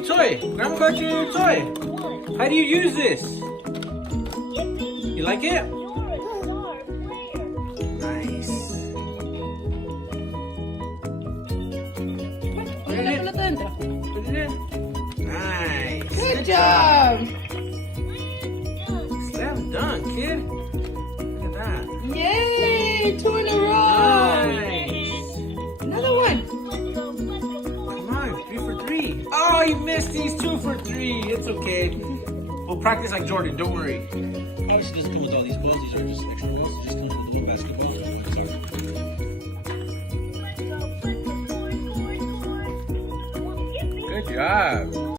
new toy. Grandma got you a new toy. How do you use this? You like it? Nice. Put it in. Put it in. Nice. Good job. Slam dunk, kid. Look at that. Yay! 2 in a row. Nice. Another one. Come on, 3 for 3. Oh, you missed these 2 for 3. It's okay. We'll practice like Jordan. Don't worry. Obviously, doesn't come with all these balls. These are just extra balls. It just comes with the one basketball. Good job.